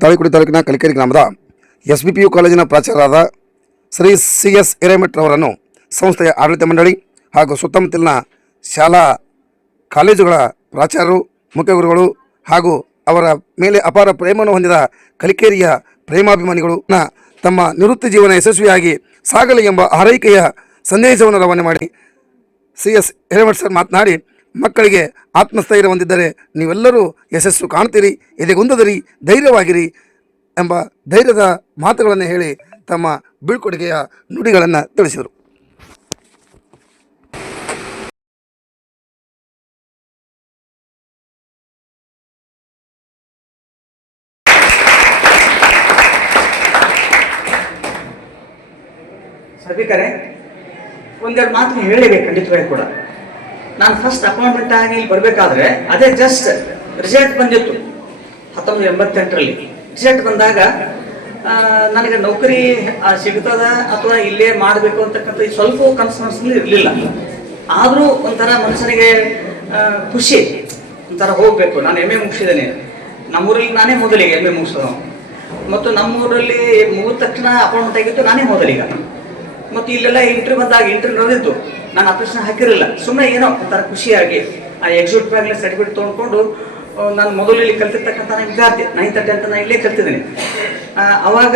ತಾಳಿಕೋಟೆ ತಾಲೂಕಿನ ಕಲಿಕೇರಿ ಗ್ರಾಮದ SBPU ಕಾಲೇಜಿನ ಪ್ರಾಚಾರ್ಯರಾದ ಶ್ರೀ CS ಹಿರೇಮಠ್ ಅವರನ್ನು ಸಂಸ್ಥೆಯ ಆಡಳಿತ ಮಂಡಳಿ ಹಾಗೂ ಸುತ್ತಮುತ್ತಲಿನ ಶಾಲಾ ಕಾಲೇಜುಗಳ ಪ್ರಾಚಾರ್ಯರು, ಮುಖ್ಯ ಗುರುಗಳು ಹಾಗೂ ಅವರ ಮೇಲೆ ಅಪಾರ ಪ್ರೇಮವನ್ನು ಹೊಂದಿದ ಕಲಿಕೇರಿಯ ಪ್ರೇಮಾಭಿಮಾನಿಗಳು ತಮ್ಮ ನಿವೃತ್ತಿ ಜೀವನ ಯಶಸ್ವಿಯಾಗಿ ಸಾಗಲಿ ಎಂಬ ಹಾರೈಕೆಯ ಸಂದೇಶವನ್ನು ರವಾನೆ ಮಾಡಿ CS ಹಿರೇಮಠ್ ಸರ್ ಮಾತನಾಡಿ, ಮಕ್ಕಳಿಗೆ ಆತ್ಮಸ್ಥೈರ್ಯ ಹೊಂದಿದ್ದರೆ ನೀವೆಲ್ಲರೂ ಯಶಸ್ಸು ಕಾಣ್ತೀರಿ, ಎದೆಗುಂದದಿರಿ, ಧೈರ್ಯವಾಗಿರಿ ಎಂಬ ಧೈರ್ಯದ ಮಾತುಗಳನ್ನು ಹೇಳಿ ತಮ್ಮ ಬೀಳ್ಕೊಡುಗೆಯ ನುಡಿಗಳನ್ನು ತಿಳಿಸಿದರು. ಸಭಿಕರೇ, ಒಂದೆರಡು ಮಾತು ಹೇಳಲೇಬೇಕು ಖಂಡಿತವಾಗಿ ಕೂಡ. ನಾನು ಫಸ್ಟ್ ಅಪಾಯಿಂಟ್ಮೆಂಟ್ ಆಗಿ ಇಲ್ಲಿ ಬರಬೇಕಾದ್ರೆ ಅದೇ ಜಸ್ಟ್ ರಿಸಲ್ಟ್ ಬಂದಿತ್ತು 1988ರಲ್ಲಿ. ರಿಸಲ್ಟ್ ಬಂದಾಗ ನನಗೆ ನೌಕರಿ ಸಿಗ್ತದ ಅಥವಾ ಇಲ್ಲೇ ಮಾಡಬೇಕು ಅಂತಕ್ಕಂಥ ಸ್ವಲ್ಪ ಕನ್ಸರ್ನ್ಸ್ಗಳು ಇರಲಿಲ್ಲ. ಆದರೂ ಒಂಥರ ಮನುಷ್ಯನಿಗೆ ಖುಷಿ, ಒಂಥರ ಹೋಗಬೇಕು. ನಾನು MA ಮುಗಿಸಿದ್ದೇನೆ. ನಮ್ಮೂರಲ್ಲಿ ನಾನೇ ಮೊದಲಿಗೆ MA ಮುಗಿಸೋದು, ಮತ್ತು ನಮ್ಮೂರಲ್ಲಿ ಮುಗಿದ ತಕ್ಷಣ ಅಪಾಯಿಂಟ್ಮೆಂಟ್ ಆಗಿತ್ತು ನಾನೇ ಮೊದಲಿಗ. ಮತ್ತು ಇಲ್ಲೆಲ್ಲ ಇಂಟರ್ವ್ಯೂ ಬಂದಾಗ ಇಂಟರ್ವ್ಯೂ ನಡೆದಿತ್ತು, ನಾನು ಅಪ್ಲಿಕೇಶನ್ ಹಾಕಿರಲಿಲ್ಲ. ಸುಮ್ಮನೆ ಏನೋ ಒಂಥರ ಖುಷಿಯಾಗಿ ಆ ಎಕ್ಸಿಕ್ಯೂಟಿವ್ ಆಗಲಿ ಸರ್ಟಿಫಿಕೇಟ್ ತೊಗೊಂಡ್ಕೊಂಡು ನಾನು ಮೊದಲು ಇಲ್ಲಿ ಕಲ್ತಿರ್ತಕ್ಕಂಥ ವಿದ್ಯಾರ್ಥಿ 9th 10th ನಾನು ಇಲ್ಲೇ ಕಲ್ತಿದ್ದೀನಿ. ಅವಾಗ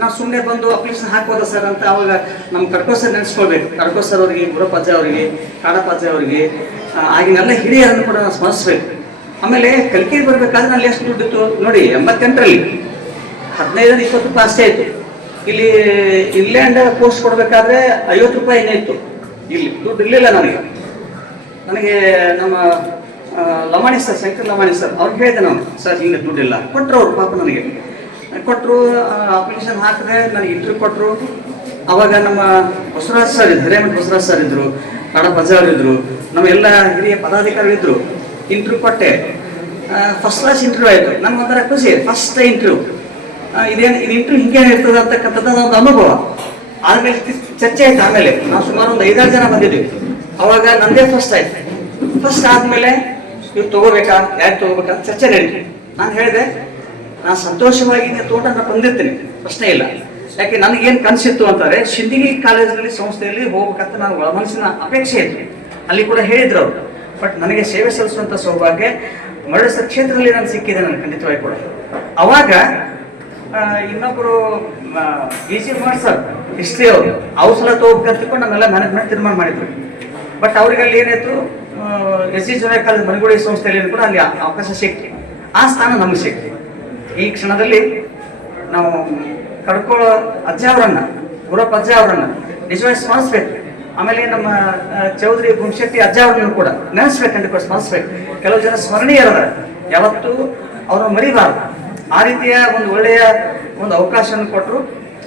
ನಾನು ಸುಮ್ಮನೆ ಬಂದು ಅಪ್ಲಿಕೇಶನ್ ಹಾಕ್ಬೋದ ಸರ್ ಅಂತ. ಅವಾಗ ನಮ್ಮ ಕಡ್ಕೋ ಸರ್ ನೆನೆಸ್ಕೊಳ್ಬೇಕು. ಕಡ್ಕೋ ಸರ್ ಅವರಿಗೆ, ಗುರಪ್ಪಜ್ಜ ಅವರಿಗೆ, ಕಾಡಪ್ಪಜ್ಜ ಅವರಿಗೆ, ಆಗಿನೆಲ್ಲ ಹಿರಿಯರನ್ನು ಕೂಡ ನಾನು ಸ್ಮರಿಸ್ಬೇಕು. ಆಮೇಲೆ ಕಲಿಕೇರಿ ಬರಬೇಕಾದ್ರೆ ನಲ್ಲಿ ಎಷ್ಟು ದುಡ್ಡಿತ್ತು ನೋಡಿ, 88ರಲ್ಲಿ 15-20 ರೂಪಾಯಿ ಅಷ್ಟೇ ಆಯಿತು. ಇಲ್ಲಿ ಇಂಗ್ಲೆಂಡ್ ಪೋಸ್ಟ್ ಕೊಡಬೇಕಾದ್ರೆ 50 ರೂಪಾಯಿ ಏನೇ ಇತ್ತು. ಇಲ್ಲಿ ದುಡ್ಡು ಇರಲಿಲ್ಲ ನನಗೆ ನಮ್ಮ ಲಮಾಣಿ ಸರ್, ಶಂಕರ್ ಲಮಾಣಿ ಸರ್ ಅವ್ರಿಗೆ ಹೇಳಿದೆ ನಾನು, ಸರ್ ಇಲ್ಲಿ ದುಡ್ಡಿಲ್ಲ. ಕೊಟ್ಟರು ಅವರು, ಪಾಪ ನನಗೆ ಕೊಟ್ಟರು. ಅಪ್ಲಿಕೇಶನ್ ಹಾಕಿದೆ, ನನಗೆ ಇಂಟರ್ವ್ಯೂ ಕೊಟ್ಟರು. ಅವಾಗ ನಮ್ಮ ಬಸವರಾಜ್ ಸರ್ ಇದ್ರು, ಹಿರೇಮಠ್ ಬಸವರಾಜ್ ಸರ್ ಇದ್ರು, ಕಾಡಪ್ಪಜ್ಜ ಅವರು ಇದ್ರು, ನಮ್ಮ ಎಲ್ಲ ಹಿರಿಯ ಪದಾಧಿಕಾರಿಗಳಿದ್ರು. ಇಂಟರ್ವ್ಯೂ ಕೊಟ್ಟೆ, ಫಸ್ಟ್ ಕ್ಲಾಸ್ ಇಂಟರ್ವ್ಯೂ ಆಯಿತು. ನನಗೆ ಒಂಥರ ಖುಷಿ, ಫಸ್ಟ್ ಇಂಟರ್ವ್ಯೂ. ಇದು ಇಂಟರ್ವ್ಯೂ ಹಿಂಗೇನು ಇರ್ತದೆ ಅಂತಕ್ಕಂಥದ್ದು ಒಂದು ಅನುಭವ. ಆಮೇಲೆ ಚರ್ಚೆ ಆಯ್ತು. ಆಮೇಲೆ ನಾವು ಸುಮಾರು ಒಂದು 5-6 ಜನ ಬಂದಿದ್ವಿ. ಅವಾಗ ನಂದೇ ಫಸ್ಟ್ ಆಯ್ತು. ಫಸ್ಟ್ ಆದ್ಮೇಲೆ ಇವ್ರು ತಗೋಬೇಕಾ, ಯಾಕೆ ತಗೋಬೇಕಾ ಚರ್ಚೆ ನಡೀತು. ನಾನು ಹೇಳಿದೆ, ನಾನು ಸಂತೋಷವಾಗಿ ತೋಟನ ಬಂದಿರ್ತೀನಿ, ಪ್ರಶ್ನೆ ಇಲ್ಲ. ಯಾಕೆ ನನಗೇನು ಕನಸಿತ್ತು ಅಂತಾರೆ, ಶಿಂದಗಿ ಕಾಲೇಜಿನಲ್ಲಿ ಸಂಸ್ಥೆಯಲ್ಲಿ ಹೋಗ್ಬೇಕಂತ ನಾನು ಒಳ ಮನಸ್ಸಿನ ಅಪೇಕ್ಷೆ ಇತ್ತು. ಅಲ್ಲಿ ಕೂಡ ಹೇಳಿದ್ರು ಅವರು. ಬಟ್ ನನಗೆ ಸೇವೆ ಸಲ್ಲಿಸುವಂಥ ಸೌಭಾಗ್ಯ ಮರಳ ಕ್ಷೇತ್ರದಲ್ಲಿ ನಾನು ಸಿಕ್ಕಿದೆ, ನನಗೆ ಖಂಡಿತವಾಗಿ ಕೂಡ. ಅವಾಗ ಇನ್ನೊಬ್ಬರು BG ಸರ್ ಹಿಸ್ಟ್ರಿ ಅವ್ರು ಸಲ ತಗೋಬೇಕಂತಕೊಂಡು ನಮ್ಮೆಲ್ಲ ಮ್ಯಾನೇಜ್ಮೆಂಟ್ ತೀರ್ಮಾನ ಮಾಡಿದ್ರು. ಬಟ್ ಅವ್ರಿಗೆ ಅಲ್ಲಿ ಏನಾಯ್ತು, SG ಜೂನಿಯರ್ ಕಾಲೇಜ್ ಮನಗುಳಿ ಸಂಸ್ಥೆಯಲ್ಲಿ ಕೂಡ ಅಲ್ಲಿ ಅವಕಾಶ ಸಿಕ್ತು. ಆ ಸ್ಥಾನ ನಮಗೆ ಸಿಕ್ತು. ಈ ಕ್ಷಣದಲ್ಲಿ ನಾವು ಕಡ್ಕೋಳ ಅಜ್ಜ ಅವರನ್ನ, ಗುರಪ್ಪ ಅಜ್ಜ ಅವರನ್ನ ನಿಜವಾಗಿ ಸ್ಮರಿಸ್ಬೇಕು. ಆಮೇಲೆ ನಮ್ಮ ಚೌಧರಿ ಗುಂಶೆಟ್ಟಿ ಅಜ್ಜ ಅವ್ರನ್ನು ಕೂಡ ನೆನೆಸ್ಬೇಕಂತ ಸ್ಮರಿಸ್ಬೇಕು. ಕೆಲವು ಜನ ಸ್ಮರಣೀಯರದ, ಯಾವತ್ತೂ ಅವ್ರನ್ನ ಮರಿಬಾರ್ದು. ಆ ರೀತಿಯ ಒಂದು ಒಳ್ಳೆಯ ಒಂದು ಅವಕಾಶವನ್ನು ಕೊಟ್ಟರು.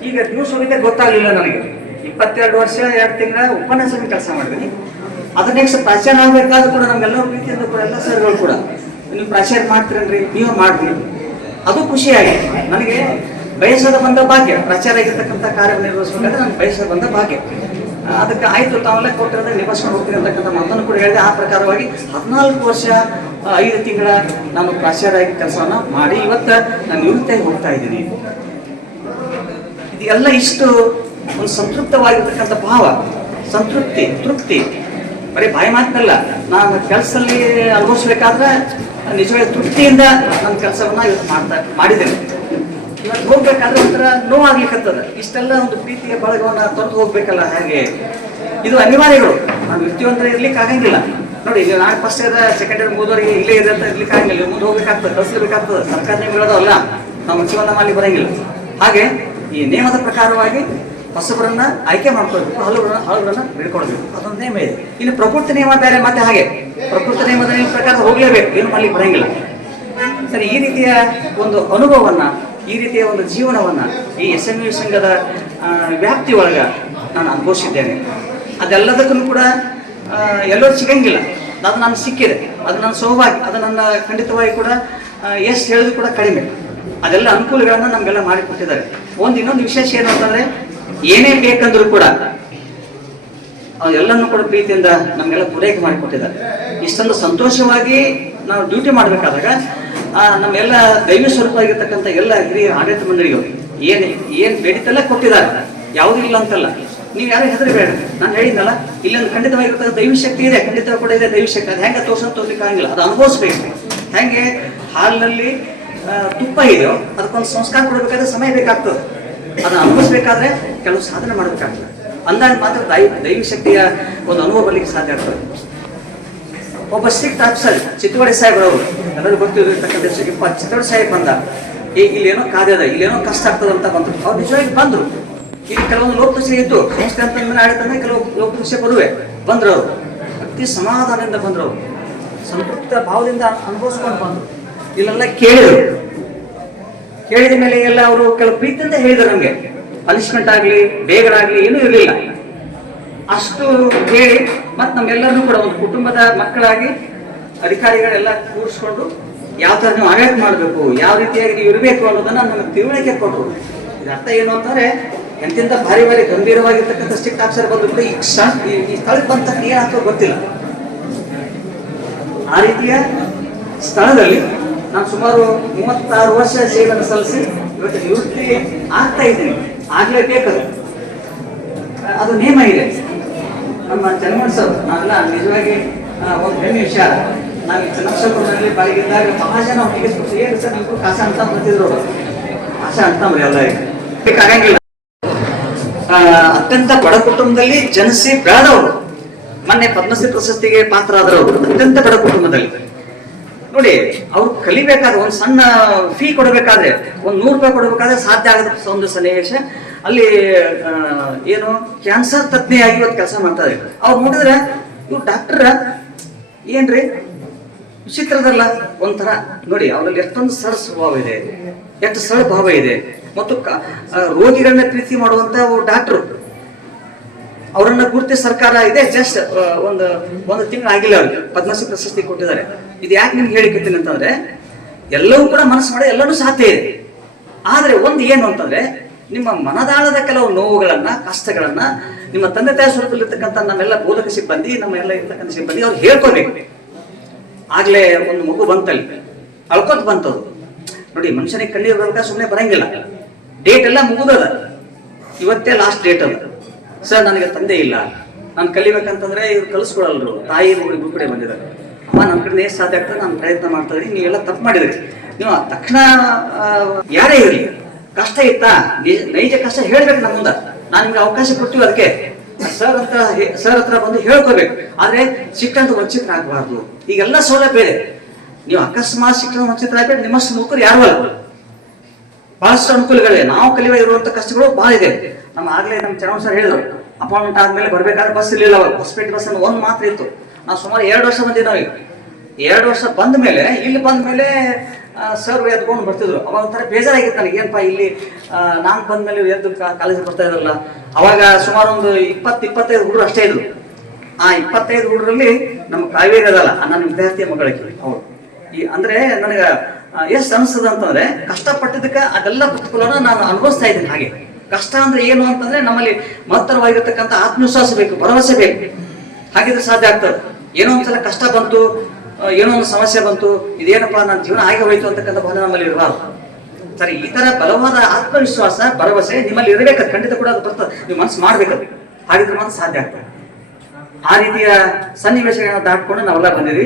ಈಗ ನ್ಯೂಸ್ ಹೋಗಿದ್ದೆ ಗೊತ್ತಾಗಲಿಲ್ಲ ನನಗೆ. 22 ವರ್ಷ 2 ತಿಂಗಳ ಉಪನ್ಯಾಸಕ್ಕೆ ಕೆಲಸ ಮಾಡಿದ್ದೀನಿ. ಅದ್ರ ನೆಕ್ಸ್ಟ್ ಪ್ರಾಚಾರ್ಯ ಆಗಬೇಕಾದ್ರೂ ಕೂಡ ನಮ್ಗೆಲ್ಲರೂ ಪ್ರೀತಿಯಿಂದ ಕೂಡ ಎಲ್ಲ ಸರ್ಗಳು ಕೂಡ ನೀವು ಪ್ರಾಚಾರ್ಯ ಮಾಡ್ತೀರನ್ರಿ, ನೀವು ಮಾಡ್ತೀರಿ, ಅದು ಖುಷಿಯಾಗಿ ನನಗೆ ಬಯಸದ ಬಂದ ಭಾಗ್ಯ. ಪ್ರಾಚಾರ್ಯ ಆಗಿರ್ತಕ್ಕಂಥ ಕಾರ್ಯ ನಿರ್ವಹಿಸಬೇಕಾದ್ರೆ ನನಗೆ ಬಯಸದ ಬಂದ ಭಾಗ್ಯ. ಅದಕ್ಕೆ ಆಯ್ತು, ತಾವೆಲ್ಲ ಕೊಟ್ಟಿರೋದ್ರೆ ನಿಭಾಯಿಸ್ಕೊಂಡು ಹೋಗ್ತೀನಿ ಅಂತಕ್ಕಂಥ ಮಾತನ್ನು ಕೂಡ ಹೇಳಿದೆ. ಆ ಪ್ರಕಾರವಾಗಿ 14 ವರ್ಷ 5 ತಿಂಗಳ ನಾನು ಪ್ರಾಚಾರ್ಯಾಗಿ ಕೆಲಸವನ್ನ ಮಾಡಿ ಇವತ್ತು ನಾನು ನಿವೃತ್ತಿಯಾಗಿ ಹೋಗ್ತಾ ಇದ್ದೀನಿ. ಇದೆಲ್ಲ ಇಷ್ಟು ಒಂದು ಸಂತೃಪ್ತವಾಗಿರ್ತಕ್ಕಂಥ ಭಾವ, ಸಂತೃಪ್ತಿ, ತೃಪ್ತಿ ಬರೀ ಬಾಯಿ ಮಾತಿನಲ್ಲ. ನಾನು ಕೆಲಸದಲ್ಲಿ ಅನುಭವಿಸ್ಬೇಕಾದ್ರೆ ನಿಜವಾಗಿ ತೃಪ್ತಿಯಿಂದ ನನ್ನ ಕೆಲಸವನ್ನ ಇವತ್ತು ಮಾಡಿದ್ದೇನೆ. ಇವತ್ತು ಹೋಗ್ಬೇಕಾದ್ರೆ ಒಂಥರ ನೋವಾಗ್ಲಿಕ್ಕತ್ತದ. ಇಷ್ಟೆಲ್ಲ ಒಂದು ಪ್ರೀತಿಯ ಬಳಗವನ್ನ ತೊರೆದು ಹೋಗ್ಬೇಕಲ್ಲ, ಹಾಗೆ ಇದು ಅನಿವಾರ್ಯಗಳು. ನಾವು ಇರ್ತೀವಂದ್ರೆ ಇರ್ಲಿಕ್ಕೆ ಆಗಂಗಿಲ್ಲ. ನೋಡಿ, ಈಗ ನಾನು ಫಸ್ಟ್ ಇಯರ್ ಸೆಕೆಂಡ್ ಇಯರ್ ಮುಗಿದವರಿಗೆ ಇಲ್ಲೇ ಇದೆ ಅಂತ ಇರ್ಲಿಕ್ಕೆ ಆಗಂಗಿಲ್ಲ. ಮುಂದೆ ಹೋಗ್ಬೇಕಾಗ್ತದೆ, ಕಲಿಸಬೇಕಾಗ್ತದೆ. ಸರ್ಕಾರ ನೇಮಗಳದಲ್ಲ, ನಮ್ಮ ಜೀವನ ಮಾಡಲಿ ಬರಂಗಿಲ್ಲ. ಹಾಗೆ ಈ ನೇಮದ ಪ್ರಕಾರವಾಗಿ ಹೊಸಬರನ್ನ ಆಯ್ಕೆ ಮಾಡ್ಕೊಳ್ಬೇಕು, ಹಲವರನ್ನ ಬಿಡ್ಕೊಳ್ಬೇಕು. ಅದೊಂದು ನೇಮ ಇದೆ. ಇನ್ನು ಪ್ರಕೃತಿ ನಿಯಮ ಬೇರೆ. ಮತ್ತೆ ಹಾಗೆ ಪ್ರಕೃತಿ ನಿಯಮದ ಪ್ರಕಾರ ಹೋಗ್ಲೇಬೇಕು, ಏನು ಮಾಡ್ಲಿಕ್ಕೆ ಬರಂಗಿಲ್ಲ. ಸರಿ, ಈ ರೀತಿಯ ಒಂದು ಅನುಭವವನ್ನ, ಈ ರೀತಿಯ ಒಂದು ಜೀವನವನ್ನ ಈ SMU ಸಂಘದ ವ್ಯಾಪ್ತಿ ಒಳಗ ನಾನು ಅನುಭವಿಸಿದ್ದೇನೆ. ಅದೆಲ್ಲದಕ್ಕೂ ಕೂಡ ಎಲ್ಲರೂ ಸಿಗಂಗಿಲ್ಲ. ಅದು ನಾನು ಸಿಕ್ಕಿದೆ, ಅದು ನನ್ನ ಸೌಭಾಗ್ಯ. ಅದು ನನ್ನ ಖಂಡಿತವಾಗಿ ಕೂಡ ಎಷ್ಟು ಹೇಳಿದ್ರು ಕೂಡ ಕಡಿಮೆ. ಅದೆಲ್ಲ ಅನುಕೂಲಗಳನ್ನ ನಮಗೆಲ್ಲ ಮಾಡಿಕೊಟ್ಟಿದ್ದಾರೆ. ಇನ್ನೊಂದು ವಿಶೇಷ ಏನು ಅಂತಂದ್ರೆ, ಏನೇ ಬೇಕಂದ್ರೂ ಕೂಡ ಎಲ್ಲನೂ ಕೂಡ ಪ್ರೀತಿಯಿಂದ ನಮಗೆಲ್ಲ ಪೂರೈಕೆ ಮಾಡಿಕೊಟ್ಟಿದ್ದಾರೆ. ಇಷ್ಟೊಂದು ಸಂತೋಷವಾಗಿ ನಾವು ಡ್ಯೂಟಿ ಮಾಡಬೇಕಾದಾಗ ನಮ್ಮೆಲ್ಲ ದೈವ ಸ್ವರೂಪ ಆಗಿರ್ತಕ್ಕಂಥ ಎಲ್ಲ ಹಿರಿಯ ಆಡಳಿತ ಮಂಡಳಿಗಳು ಏನ್ ಬೇಡಿತೆಲ್ಲ ಕೊಟ್ಟಿದ್ದಾರೆ, ಯಾವುದೂ ಇಲ್ಲ ಅಂತಲ್ಲ. ನೀವು ಯಾರು ಹೆದರಬೇಡ, ನಾನು ಹೇಳಿದ್ನಲ್ಲ, ಇಲ್ಲೊಂದು ಖಂಡಿತವಾಗಿರ್ತಕ್ಕಂಥ ದೈವ ಶಕ್ತಿ ಇದೆ, ಖಂಡಿತ ಕೂಡ ಇದೆ ದೈವ ಶಕ್ತಿ. ಅದು ಹೆಂಗೆ ತೋರ್ಲಿಕ್ಕೆ ಆಗಿಲ್ಲ, ಅದು ಅನುಭವಿಸ್ಬೇಕು. ಹೆಂಗೆ ಹಾಲಿನಲ್ಲಿ ತುಪ್ಪ ಇದೆಯೋ ಅದಕ್ಕೊಂದು ಸಂಸ್ಕಾರ ಕೊಡಬೇಕಾದ್ರೆ ಸಮಯ ಬೇಕಾಗ್ತದೆ. ಅದನ್ನ ಅನುಭವಿಸ್ಬೇಕಾದ್ರೆ ಕೆಲವು ಸಾಧನೆ ಮಾಡಬೇಕಾಗ್ತದೆ. ಅಂದಾಗ ಮಾತ್ರ ದೈವ ಶಕ್ತಿಯ ಒಂದು ಅನುಭವ ಬರ್ಲಿಕ್ಕೆ ಸಾಧ್ಯ ಆಗ್ತದೆ. ಒಬ್ಬ ಸ್ಟ್ರಿಕ್ಟ್ ಆಫೀಸರ್ ಚಿತ್ತೋಡಿ ಸಾಹೇಬ್ರವರು ಎಲ್ಲರೂ ಗೊತ್ತಿರ್ತಕ್ಕಂಥ ಚಿತ್ತೋಡಿ ಸಾಹೇಬ್ ಬಂದ, ಈಗ ಇಲ್ಲೇನೋ ಕಾದ್ಯದ, ಇಲ್ಲೇನೋ ಕಷ್ಟ ಆಗ್ತದೆ ಅಂತ ಬಂದ್ರು. ಅವ್ರು ನಿಜವಾಗಿ ಬಂದ್ರು. ಈಗ ಕೆಲವೊಂದು ಲೋಕದೃಷ್ಟಿ ಇತ್ತು, ಸಂಸ್ಥೆ ಅಂತ ಆಡಳಿತ ಕೆಲವು ಲೋಕದೃಷ್ಟಿ ಬರುವೆ ಬಂದ್ರು. ಅವರು ಅತಿ ಸಮಾಧಾನದಿಂದ ಬಂದ್ರು, ಅವರು ಸಂತೃಪ್ತ ಭಾವದಿಂದ ಅನುಭವಿಸ್ಕೊಂಡು ಬಂದ್ರು. ಇಲ್ಲೆಲ್ಲ ಕೇಳಿದ್ರು. ಕೇಳಿದ ಮೇಲೆ ಎಲ್ಲ ಅವರು ಕೆಲವು ಪ್ರೀತಿಯಿಂದ ಹೇಳಿದ್ರು. ನಮ್ಗೆ ಪನಿಷ್ಮೆಂಟ್ ಆಗ್ಲಿ ಬೇಗರಾಗ್ಲಿ ಏನೂ ಇರಲಿಲ್ಲ. ಅಷ್ಟು ಹೇಳಿ ಮತ್ತೆ ನಮ್ಮೆಲ್ಲರೂ ಕೂಡ ಒಂದು ಕುಟುಂಬದ ಮಕ್ಕಳಾಗಿ ಅಧಿಕಾರಿಗಳೆಲ್ಲ ಕೂರಿಸ್ಕೊಂಡು ಯಾವ ತರ ನೀವು ಆಡಳಿತ ಮಾಡಬೇಕು, ಯಾವ ರೀತಿಯಾಗಿ ನೀವು ಇರಬೇಕು ಅನ್ನೋದನ್ನ ನಮಗೆ ತಿಳುವಳಿಕೆ ಕೊಟ್ಟರು. ಇದು ಅರ್ಥ ಏನು ಅಂತಂದ್ರೆ, ಎಂತೆಂತ ಭಾರಿ ಭಾರಿ ಗಂಭೀರವಾಗಿರ್ತಕ್ಕಂಥ ಸ್ಟ್ರಿಕ್ಟ್ ಆಫೀಸರ್ ಬಂದ್ರು ಕೂಡ ಈ ಸ್ಥಳಕ್ಕೆ ಬಂದ ಏನಾಗ್ತೋ ಗೊತ್ತಿಲ್ಲ. ಆ ರೀತಿಯ ಸ್ಥಳದಲ್ಲಿ ನಾನು ಸುಮಾರು 36 ವರ್ಷ ಸೇವೆಯನ್ನು ಸಲ್ಲಿಸಿ ಇವತ್ತು ನಿವೃತ್ತಿ ಆಗ್ತಾ ಇದ್ದೀನಿ. ಆಗ್ಲೇಬೇಕದು, ಅದು ನಿಯಮ ಇದೆ. ನಮ್ಮ ಚನ್ನಮಣ್ ಸರ್ ನಾವೆಲ್ಲ ನಿಜವಾಗಿ ಒಂದು ಹೆಮ್ಮೆ ವಿಷಯ. ನಾವು ಚನ್ನಪುರದಲ್ಲಿ ಬಾಯಿಗಿದ್ದಾಗ ಬಹಳ ಜನ ಒಟ್ಟಿಗೆ ಏನು ಸರ್ ನೀವು ಕಾಸ ಅಂತ ಬರ್ತಿದ್ರು. ಕಾಸ ಅಂತಂದ್ರೆ ಎಲ್ಲ ಬೇಕಾಗಂಗಿಲ್ಲ. ಅತ್ಯಂತ ಬಡ ಕುಟುಂಬದಲ್ಲಿ ಜನಿಸಿ ಬೆಳೆದವರು, ಮೊನ್ನೆ ಪದ್ಮಶ್ರೀ ಪ್ರಶಸ್ತಿಗೆ ಪಾತ್ರರಾದವರು ಅತ್ಯಂತ ಬಡ ಕುಟುಂಬದಲ್ಲಿ. ನೋಡಿ, ಅವ್ರು ಕಲಿಬೇಕಾದ್ರೆ ಒಂದು ಸಣ್ಣ ಫೀ ಕೊಡಬೇಕಾದ್ರೆ, ಒಂದು 100 ರೂಪಾಯಿ ಕೊಡಬೇಕಾದ್ರೆ ಸಾಧ್ಯ ಆಗದ ಒಂದು ಸನ್ನಿವೇಶ. ಅಲ್ಲಿ ಏನು ಕ್ಯಾನ್ಸರ್ ತಜ್ಞೆಯಾಗಿ ಇವತ್ತು ಕೆಲಸ ಮಾಡ್ತಾ ಇದ್ದಾರೆ. ಅವ್ರು ನೋಡಿದ್ರೆ ಇವ್ರು ಡಾಕ್ಟರ್ ಏನ್ರಿ ವಿಚಿತ್ರದಲ್ಲ ಒಂಥರ. ನೋಡಿ, ಅವರಲ್ಲಿ ಎಷ್ಟೊಂದು ಸರಳ ಸ್ವಭಾವ ಇದೆ, ಎಷ್ಟು ಸರಳ ಭಾವ ಇದೆ. ಮತ್ತು ರೋಗಿಗಳನ್ನ ಪ್ರೀತಿ ಮಾಡುವಂತ ಡಾಕ್ಟರ್. ಅವರನ್ನ ಗುರುತಿ ಸರ್ಕಾರ ಇದೆ, ಜಸ್ಟ್ ಒಂದು ತಿಂಗಳು ಆಗಿಲ್ಲ ಅವ್ರಿಗೆ ಪದ್ಮಶ್ರೀ ಪ್ರಶಸ್ತಿ ಕೊಟ್ಟಿದ್ದಾರೆ. ಇದು ಯಾಕೆ ನಿಮ್ಗೆ ಹೇಳಿಕೊಡ್ತೀನಿ ಅಂತಂದ್ರೆ, ಎಲ್ಲವೂ ಕೂಡ ಮನಸ್ಸು ಮಾಡಿ ಎಲ್ಲನೂ ಸಾಧ್ಯ ಇದೆ. ಆದ್ರೆ ಒಂದು ಏನು ಅಂತಂದ್ರೆ, ನಿಮ್ಮ ಮನದಾಳದ ಕೆಲವು ನೋವುಗಳನ್ನ ಕಷ್ಟಗಳನ್ನ ನಿಮ್ಮ ತಂದೆ ತಾಯಿ ಸ್ವರೂಪದಲ್ಲಿರ್ತಕ್ಕಂಥ ನಮ್ಮೆಲ್ಲ ಬೋಧಕ ಸಿಬ್ಬಂದಿ, ನಮ್ಮೆಲ್ಲ ಇರ್ತಕ್ಕಂಥ ಸಿಬ್ಬಂದಿ ಅವ್ರು ಹೇಳ್ಕೋಬೇಕು. ಆಗ್ಲೇ ಒಂದು ಮಗು ಬಂತಲ್ಲಿ ಅಳ್ಕೊತ ಬಂತದು. ನೋಡಿ, ಮನುಷ್ಯನಿಗೆ ಕಣ್ಣೀರು ಬರ್ಬೇಕಾದ್ರೆ ಸುಮ್ಮನೆ ಬರಂಗಿಲ್ಲ. ಡೇಟ್ ಎಲ್ಲ ಮುಗಿದದ, ಇವತ್ತೇ ಲಾಸ್ಟ್ ಡೇಟ್ ಅದ. ಸರ್, ನನಗೆ ತಂದೆ ಇಲ್ಲ, ನಾನು ಕಲಿಬೇಕಂತಂದ್ರೆ ಇವ್ರು ಕಲಿಸ್ಕೊಡಲ್ರು. ತಾಯಿ ಮಗಳು ಕೂಡ ಬಂದಿದ್ದಾರೆ. ಅಮ್ಮ, ನಮ್ಮ ಕಡೆ ಎಷ್ಟು ಸಾಧ್ಯ ಆಗ್ತದೆ ನಾನು ಪ್ರಯತ್ನ ಮಾಡ್ತಾ ಇದ್ದೀನಿ, ನೀವೆಲ್ಲ ತಪ್ಪು ಮಾಡಿದ್ರಿ. ನೀವು ತಕ್ಷಣ ಯಾರೇ ಇರಲಿ, ಕಷ್ಟ ಇತ್ತಾ ನೈಜ ಕಷ್ಟ ಹೇಳ್ಬೇಕು ನಮ್ಮ ಮುಂದೆ. ನಾನು ನಿಮ್ಗೆ ಅವಕಾಶ ಕೊಟ್ಟಿವಿ, ಅದಕ್ಕೆ ಸರ್ ಹತ್ರ ಬಂದು ಹೇಳ್ಕೋಬೇಕು. ಆದ್ರೆ ಶಿಕ್ಷಣ ವಂಚಿತರಾಗಬಾರ್ದು. ಈಗೆಲ್ಲ ಸೌಲಭ್ಯ ಇದೆ, ನೀವು ಅಕಸ್ಮಾತ್ ಶಿಕ್ಷಣ ವಂಚಿತರಾಗಬೇಕು. ನಿಮ್ಮಷ್ಟು ಮೂಕರು ಯಾರು ಅಲ್ಲ, ಬಹಳಷ್ಟು ಅನುಕೂಲಗಳಿವೆ. ನಾವು ಕಲಿಯುವ ಇರುವಂತ ಕಷ್ಟಗಳು ಬಹಳ ಇದೆ. ಆಗ್ಲೇ ನಮ್ಮ ಚನ್ನಮಣ್ ಸರ್ ಹೇಳಿದ್ರು, ಅಪಾಯಿಂಟ್ಮೆಂಟ್ ಆದ್ಮೇಲೆ ಬರ್ಬೇಕಾದ್ರೆ ಬಸ್ ಇರ್ಲಿಲ್ಲ. ಹೊಸಪೇಟೆ ಬಸ್ ಅನ್ನು ಒಂದು ಮಾತ್ರ ಇತ್ತು. ನಾವು ಸುಮಾರು 2 ವರ್ಷ ಬಂದಿದ್ದು. ನಾವು 2 ವರ್ಷ ಬಂದ ಮೇಲೆ ಇಲ್ಲಿ ಬಂದ ಮೇಲೆ ಸರ್ ಎದ್ಕೊಂಡು ಬರ್ತಿದ್ರು. ಅವಾಗ ಒಂಥರ ಬೇಜಾರಾಗಿತ್ತು ನನಗೆ, ಏನಪ್ಪ ಇಲ್ಲಿ ನಾನು ಬಂದ ಮೇಲೆ ಎದ್ದು ಕಾಲೇಜಿಗೆ ಬರ್ತಾ ಇದ್ರಲ್ಲ. ಅವಾಗ ಸುಮಾರು ಒಂದು 20-25 ಹುಡುಗರು ಅಷ್ಟೇ ಇದ್ರು. ಆ 25 ಹುಡುಗರಲ್ಲಿ ನಮ್ಮ ಕಾವೇರಿ ಅದಲ್ಲ, ನನ್ನ ವಿದ್ಯಾರ್ಥಿಯ ಮಗಳಿಗೆ ಅವ್ರು ಅಂದ್ರೆ ನನಗೆ ಎಷ್ಟು ಅನಿಸ್ತದ ಅಂತಂದ್ರೆ, ಕಷ್ಟಪಟ್ಟಿದ್ದಕ್ಕೆ ಅದೆಲ್ಲ ಪ್ರತಿಫಲನ ನಾನು ಅನುಭವಿಸ್ತಾ ಇದ್ದೀನಿ. ಹಾಗೆ ಕಷ್ಟ ಅಂದ್ರೆ ಏನು ಅಂತಂದ್ರೆ, ನಮ್ಮಲ್ಲಿ ಮಹತ್ತರವಾಗಿರ್ತಕ್ಕಂಥ ಆತ್ಮವಿಶ್ವಾಸ ಬೇಕು, ಭರವಸೆ ಬೇಕು. ಹಾಗಿದ್ರೆ ಸಾಧ್ಯ ಆಗ್ತದೆ. ಏನೋ ಒಂದ್ಸಲ ಕಷ್ಟ ಬಂತು, ಏನೋ ಒಂದು ಸಮಸ್ಯೆ ಬಂತು, ಇದೇನಪ್ಪ ನನ್ನ ಜೀವನ ಆಗಿ ಹೋಯ್ತು ಅಂತಕ್ಕಂಥ ಭಾವನೆ ನಮ್ಮಲ್ಲಿ ಇರಬಾರ್ದು. ಸರಿ, ಈ ತರ ಬಲವಾದ ಆತ್ಮವಿಶ್ವಾಸ ಭರವಸೆ ನಿಮ್ಮಲ್ಲಿ ಇರಬೇಕು. ಖಂಡಿತ ಕೂಡ ಅದು ಬರ್ತದೆ, ನೀವು ಮನಸ್ಸು ಮಾಡ್ಬೇಕದು. ಹಾಗಿದ್ರೆ ಮಾತ್ರ ಸಾಧ್ಯ ಆಗ್ತದೆ. ಆ ರೀತಿಯ ಸನ್ನಿವೇಶಗಳನ್ನ ದಾಟ್ಕೊಂಡು ನಾವೆಲ್ಲ ಬಂದಿದ್ವಿ.